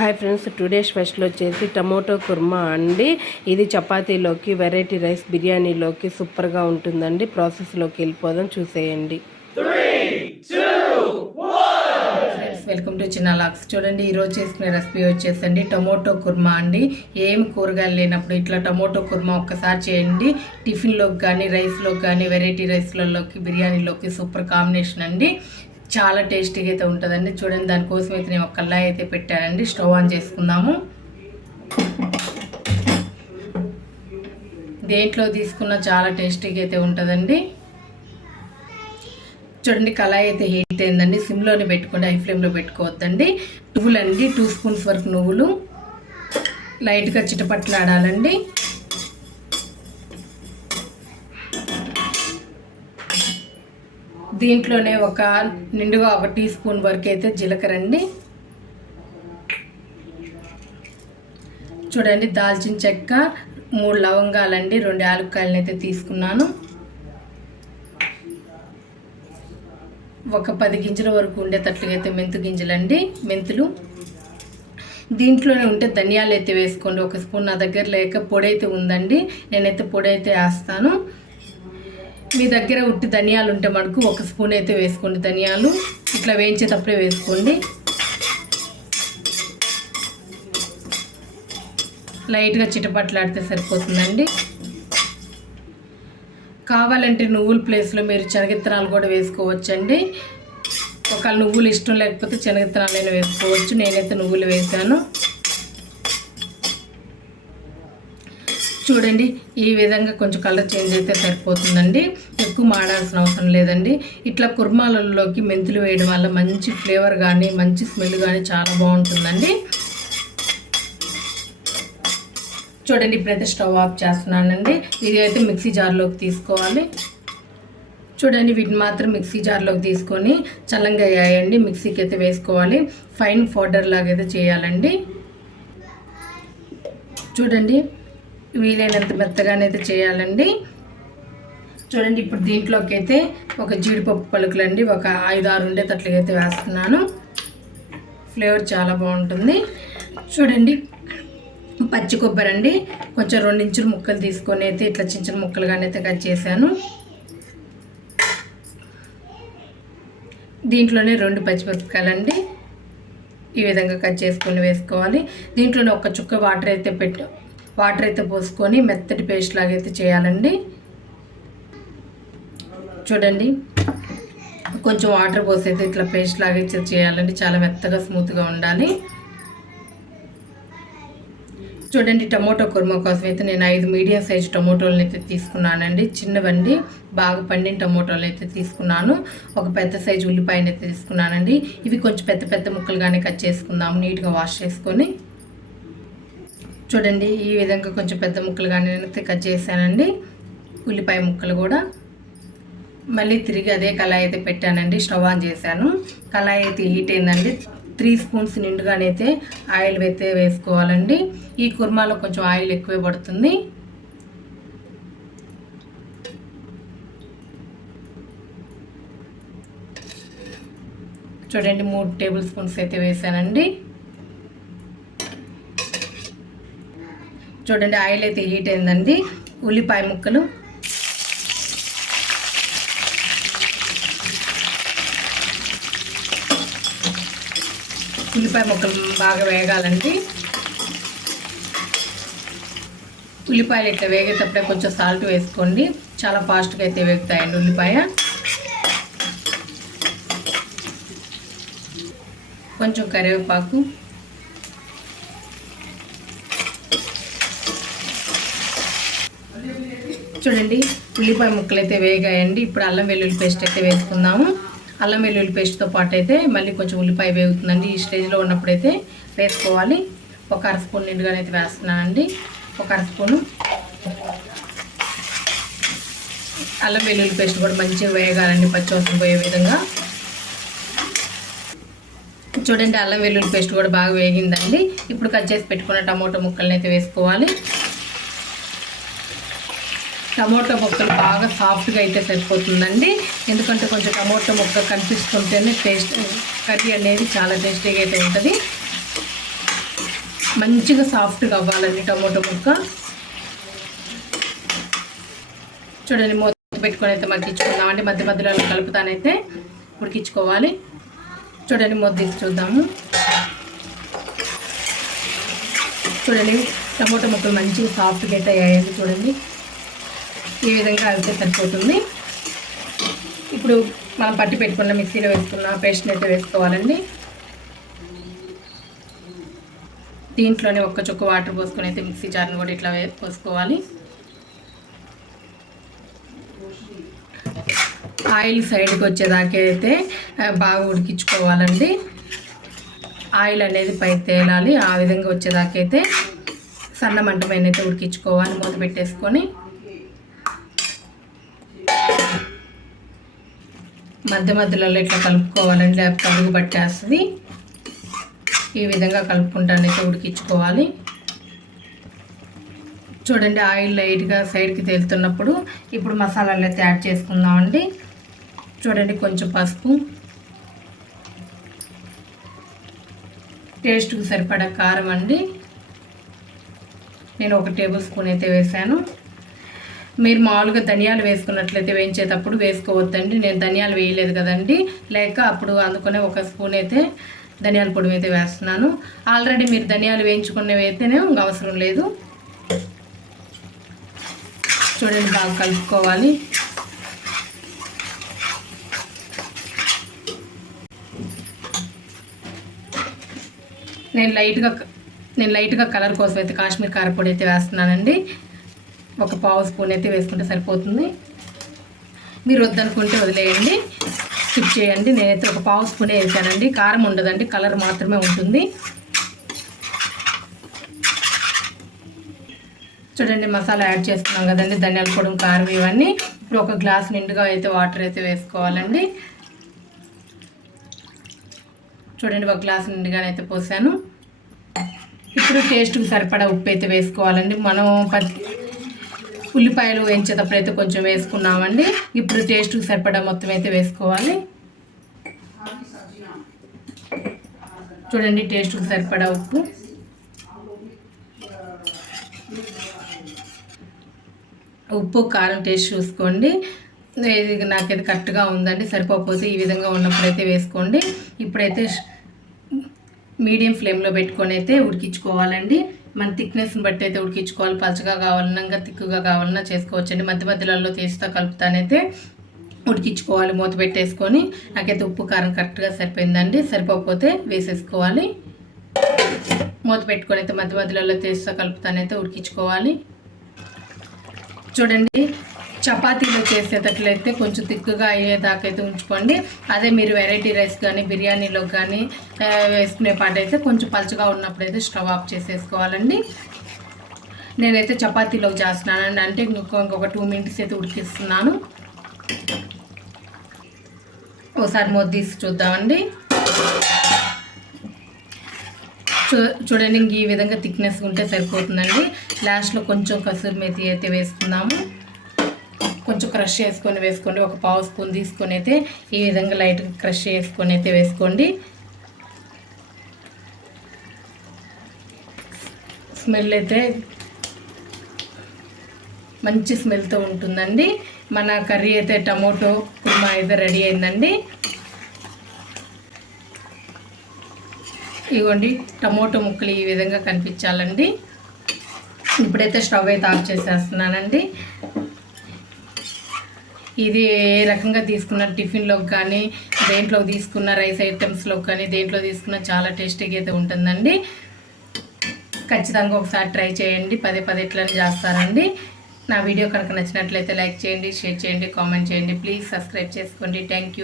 Hi friends today special వచ్చేసి tomato kurma అండి. ఇది చపాతీలోకి వెరైటీ రైస్ బిర్యానీలోకి సూపర్గా ఉంటుందండి. ప్రాసెస్లోకి వెళ్ళిపోదాం చూసేయండి. వెల్కమ్ టు చిన్న లాక్స్ చూడండి ఈరోజు చేసుకునే రెసిపీ వచ్చేసండి టమోటో కుర్మా అండి. ఏం కూరగాయలు లేనప్పుడు ఇట్లా టమోటో కుర్మా ఒక్కసారి చేయండి. టిఫిన్లోకి కానీ రైస్లోకి కానీ వెరైటీ రైస్లలోకి బిర్యానీలోకి సూపర్ కాంబినేషన్ అండి. చాలా టేస్టీగా అయితే ఉంటుందండి. చూడండి దానికోసం అయితే నేను ఒక కల్లాయి అయితే పెట్టానండి. స్టవ్ ఆన్ చేసుకుందాము. దేంట్లో తీసుకున్న చాలా టేస్టీగా అయితే ఉంటుందండి. చూడండి కళాయి అయితే హీట్ అయిందండి. సిమ్లోనే పెట్టుకోండి హై ఫ్లేమ్లో పెట్టుకోవద్దండి. నువ్వులండి టూ స్పూన్స్ వరకు నువ్వులు. లైట్గా చిటపట్లాడాలండి. దీంట్లోనే ఒక నిండుగా ఒక టీ స్పూన్ వరకు అయితే జీలకర్ర అండి చూడండి దాల్చిన చెక్క మూడు లవంగాలండి రెండు యాలక్కాయలను అయితే తీసుకున్నాను. ఒక పది గింజల వరకు ఉండేటట్లుగా అయితే మెంతు గింజలండి మెంతులు. దీంట్లోనే ఉంటే ధనియాలు అయితే వేసుకోండి ఒక స్పూన్ నా దగ్గర లేక పొడి అయితే ఉందండి నేనైతే పొడి అయితే వేస్తాను. మీ దగ్గర ఉట్టి ధనియాలు ఉంటే మనకు ఒక స్పూన్ అయితే వేసుకోండి. ధనియాలు ఇట్లా వేయించేటప్పుడే వేసుకోండి. లైట్గా చిటపట్లాడితే సరిపోతుందండి. కావాలంటే నువ్వుల ప్లేస్లో మీరు శనగిత్తనాలు కూడా వేసుకోవచ్చండి. ఒకవేళ నువ్వులు ఇష్టం లేకపోతే శనగిత్తనాలైనా వేసుకోవచ్చు. నేనైతే నువ్వులు వేసాను. చూడండి ఈ విధంగా కొంచెం కలర్ చేంజ్ అయితే సరిపోతుందండి. ఎక్కువ మాడాల్సిన అవసరం లేదండి. ఇట్లా కుర్మాలలోకి మెంతులు వేయడం వల్ల మంచి ఫ్లేవర్ కానీ మంచి స్మెల్ కానీ చాలా బాగుంటుందండి. చూడండి ఇప్పుడైతే స్టవ్ ఆఫ్ చేస్తున్నానండి. ఇది అయితే మిక్సీ జార్లోకి తీసుకోవాలి. చూడండి వీటిని మాత్రం మిక్సీ జార్లోకి తీసుకొని చల్లంగా వేయండి. మిక్సీకి అయితే వేసుకోవాలి. ఫైన్ పౌడర్ లాగైతే చేయాలండి. చూడండి వీలైనంత మెత్తగానైతే చేయాలండి. చూడండి ఇప్పుడు దీంట్లోకి అయితే ఒక జీడిపప్పు పలుకులండి. ఒక ఐదు ఆరు ఉండేటట్లుగా అయితే వేస్తున్నాను. ఫ్లేవర్ చాలా బాగుంటుంది. చూడండి పచ్చి కొబ్బరి అండి కొంచెం రెండు ముక్కలు తీసుకొని అయితే ఇట్లా చిన్న చిన్న ముక్కలుగానే అయితే కట్ చేశాను. దీంట్లోనే రెండు పచ్చిమిరపకాయలండి. ఈ విధంగా కట్ చేసుకొని వేసుకోవాలి. దీంట్లోనే ఒక చుక్క వాటర్ అయితే పెట్టు వాటర్ అయితే పోసుకొని మెత్తటి పేస్ట్ లాగా అయితే చేయాలండి. చూడండి కొంచెం వాటర్ పోసి అయితే ఇట్లా పేస్ట్ లాగా అయితే చేయాలండి. చాలా మెత్తగా స్మూత్గా ఉండాలి. చూడండి టమోటో కుర్మా కోసం అయితే నేను ఐదు మీడియం సైజ్ టమోటోలను అయితే తీసుకున్నానండి. చిన్నవండి బాగా పండిన టమోటోలు అయితే తీసుకున్నాను. ఒక పెద్ద సైజు ఉల్లిపాయను అయితే తీసుకున్నానండి. ఇవి కొంచెం పెద్ద పెద్ద ముక్కలుగానే కట్ చేసుకుందాము నీట్గా వాష్ చేసుకొని. చూడండి ఈ విధంగా కొంచెం పెద్ద ముక్కలుగానే అయితే కట్ చేశానండి. ఉల్లిపాయ ముక్కలు కూడా. మళ్ళీ తిరిగి అదే కళాయి అయితే పెట్టానండి స్టవ్ ఆన్ చేశాను. కళాయి అయితే హీట్ అయిందండి. త్రీ స్పూన్స్ నిండుగానైతే ఆయిల్ అయితే వేసుకోవాలండి. ఈ కుర్మాలో కొంచెం ఆయిల్ ఎక్కువే పడుతుంది. చూడండి మూడు టేబుల్ స్పూన్స్ అయితే వేసానండి చూడండి ఆయిల్ అయితే హీట్ అయిందండి. ఉల్లిపాయ ముక్కలు. ఉల్లిపాయ ముక్కలు బాగా వేగాలండి. ఉల్లిపాయలు ఇట్లా వేగేటప్పుడే కొంచెం సాల్ట్ వేసుకోండి. చాలా ఫాస్ట్గా అయితే వేగుతాయండి ఉల్లిపాయ. కొంచెం కరివేపాకు. చూడండి ఉల్లిపాయ ముక్కలు అయితే వేగాయండి. ఇప్పుడు అల్లం వెల్లుల్లి పేస్ట్ అయితే వేసుకుందాము. అల్లం వెల్లుల్లి పేస్ట్తో పాటు అయితే మళ్ళీ కొంచెం ఉల్లిపాయ వేగుతుందండి. ఈ స్టేజ్లో ఉన్నప్పుడైతే వేసుకోవాలి. ఒక అర స్పూన్ నిండుగానైతే వేస్తున్నానండి. ఒక అర స్పూను అల్లం వెల్లుల్లి పేస్ట్ కూడా మంచిగా వేయగాలండి పచ్చివాసన పోయే విధంగా. చూడండి అల్లం వెల్లుల్లి పేస్ట్ కూడా బాగా వేగిందండి. ఇప్పుడు కట్ చేసి పెట్టుకున్న టమాటో ముక్కల్ని అయితే వేసుకోవాలి. టమోటా ముక్కలు బాగా సాఫ్ట్గా అయితే సరిపోతుందండి. ఎందుకంటే కొంచెం టమోటా ముక్క కనిపిస్తుంటేనే టేస్ట్ కర్రీ అనేది చాలా టేస్టీగా అయితే ఉంటుంది. మంచిగా సాఫ్ట్గా అవ్వాలండి టమోటో ముక్క. చూడండి మూత పెట్టుకొని అయితే మగ్గించుకుందామండి మధ్య మధ్యలో కలుపుతానైతే ఉడికించుకోవాలి. చూడండి మూత తీసి చూద్దాము. చూడండి టమోటా ముక్కలు మంచిగా సాఫ్ట్గా అయితే అయ్యాయండి చూడండి. ఈ విధంగా అయితే సరిపోతుంది. ఇప్పుడు మనం పట్టి పెట్టుకున్న మిక్సీలో వేసుకున్న పేస్ట్ని అయితే వేసుకోవాలండి. దీంట్లోనే ఒక్క చుక్క వాటర్ పోసుకొని అయితే మిక్సీ జార్ని కూడా ఇట్లా పోసుకోవాలి. ఆయిల్ సైడ్కి వచ్చేదాకైతే బాగా ఉడికించుకోవాలండి. ఆయిల్ అనేది పై తేలాలి. ఆ విధంగా వచ్చేదాకైతే సన్న మంట పైన అయితే ఉడికించుకోవాలి మూత పెట్టేసుకొని. మధ్య మధ్యలో ఇట్లా కలుపుకోవాలండి లేకపోతే అడుగు పట్టేస్తుంది. ఈ విధంగా కలుపుకుంటాను అయితే ఉడికించుకోవాలి. చూడండి ఆయిల్ లైట్గా సైడ్కి తేలుతున్నప్పుడు ఇప్పుడు మసాలాలు అయితే యాడ్ చేసుకుందామండి. చూడండి కొంచెం పసుపు. టేస్ట్కి సరిపడా కారం అండి. నేను ఒక టేబుల్ స్పూన్ అయితే వేసాను. మీరు మామూలుగా ధనియాలు వేసుకున్నట్లయితే వేయించేటప్పుడు వేసుకోవద్దండి. నేను ధనియాలు వేయలేదు కదండి. లేక అప్పుడు అందుకనే ఒక స్పూన్ అయితే ధనియాల పొడి అయితే వేస్తున్నాను. ఆల్రెడీ మీరు ధనియాలు వేయించుకునేవి అయితేనే ఇంకా అవసరం లేదు. చూడండి బాగా కలుపుకోవాలి. నేను లైట్గా నేను లైట్గా కలర్ కోసం అయితే కాశ్మీర్ కారపొడి అయితే వేస్తున్నానండి. ఒక పావు స్పూన్ అయితే వేసుకుంటే సరిపోతుంది. మీరు వద్దనుకుంటే వదిలేయండి. స్కిప్ చేయండి. నేనైతే ఒక పావు స్పూనే వేసానండి. కారం ఉండదండి. కలర్ మాత్రమే ఉంటుంది. చూడండి మసాలా యాడ్ చేసుకున్నాం కదండి. ధనియాల పొడి కారం ఇవన్నీ. ఇప్పుడు ఒక గ్లాస్ నిండుగా అయితే వాటర్ అయితే వేసుకోవాలండి. చూడండి ఒక గ్లాస్ నిండుగానైతే పోసాను. ఇప్పుడు టేస్ట్కి సరిపడా ఉప్పు అయితే వేసుకోవాలండి. మనం ఉల్లిపాయలు వేయించేటప్పుడు అయితే కొంచెం వేసుకున్నామండి. ఇప్పుడు టేస్ట్కి సరిపడా మొత్తం అయితే వేసుకోవాలి. చూడండి టేస్ట్కి సరిపడా ఉప్పు. ఉప్పు కారం టేస్ట్ చూసుకోండి. ఇది నాకైతే కరెక్ట్గా ఉందండి సరిపోకపోతే ఈ విధంగా ఉన్నప్పుడైతే వేసుకోండి. ఇప్పుడైతే మీడియం ఫ్లేమ్లో పెట్టుకొని అయితే ఉడికించుకోవాలండి. మన థిక్నెస్ని బట్టి అయితే ఉడికించుకోవాలి. పచ్చగా కావాలన్నా తిక్కుగా కావాలన్నా చేసుకోవచ్చండి. మధ్య మధ్యలో తీస్తా కలుపుతానైతే ఉడికించుకోవాలి. మూత పెట్టేసుకొని నాకైతే ఉప్పు కారం కరెక్ట్గా సరిపోయిందండి. సరిపోకపోతే వేసేసుకోవాలి. మూత పెట్టుకొని అయితే మధ్య మధ్యలో తీస్తా కలుపుతానైతే ఉడికించుకోవాలి. చూడండి చపాతీలో చేసేటట్లయితే కొంచెం తిక్కుగా అయ్యేదాకైతే ఉంచుకోండి. అదే మీరు వెరైటీ రైస్ కానీ బిర్యానీలో కానీ వేసుకునే పాట అయితే కొంచెం పలుచగా ఉన్నప్పుడైతే స్టవ్ ఆఫ్ చేసేసుకోవాలండి. నేనైతే చపాతీలో చేస్తున్నానండి. అంటే ఇంకొక టూ మినిట్స్ అయితే ఉడికిస్తున్నాను. ఒకసారి మూత తీసి చూద్దామండి. చూడండి ఈ విధంగా థిక్నెస్ ఉంటే సరిపోతుందండి. లాస్ట్లో కొంచెం కసూరి మెతి అయితే వేసుకుందాము. కొంచెం క్రష్ చేసుకొని వేసుకోండి. ఒక పావు స్పూన్ తీసుకొని అయితే ఈ విధంగా లైట్గా క్రష్ చేసుకొని అయితే వేసుకోండి. స్మెల్ అయితే మంచి స్మెల్తో ఉంటుందండి. మన కర్రీ అయితే టమోటో కుర్మా అయితే రెడీ అయిందండి. ఇవ్వండి టమోటో ముక్కలు ఈ విధంగా కనిపించాలండి. ఇప్పుడైతే స్టవ్ అయితే ఆఫ్ చేసేస్తున్నానండి. ఇది ఏ రకంగా తీసుకున్న టిఫిన్లోకి కానీ దేంట్లో తీసుకున్న రైస్ ఐటమ్స్లో కానీ దేంట్లో తీసుకున్న చాలా టేస్టీగా అయితే ఉంటుందండి. ఖచ్చితంగా ఒకసారి ట్రై చేయండి. పదే పదే ఎట్లని చేస్తారండి. నా వీడియో కనుక నచ్చినట్లయితే లైక్ చేయండి షేర్ చేయండి కామెంట్ చేయండి. ప్లీజ్ సబ్స్క్రైబ్ చేసుకోండి. థ్యాంక్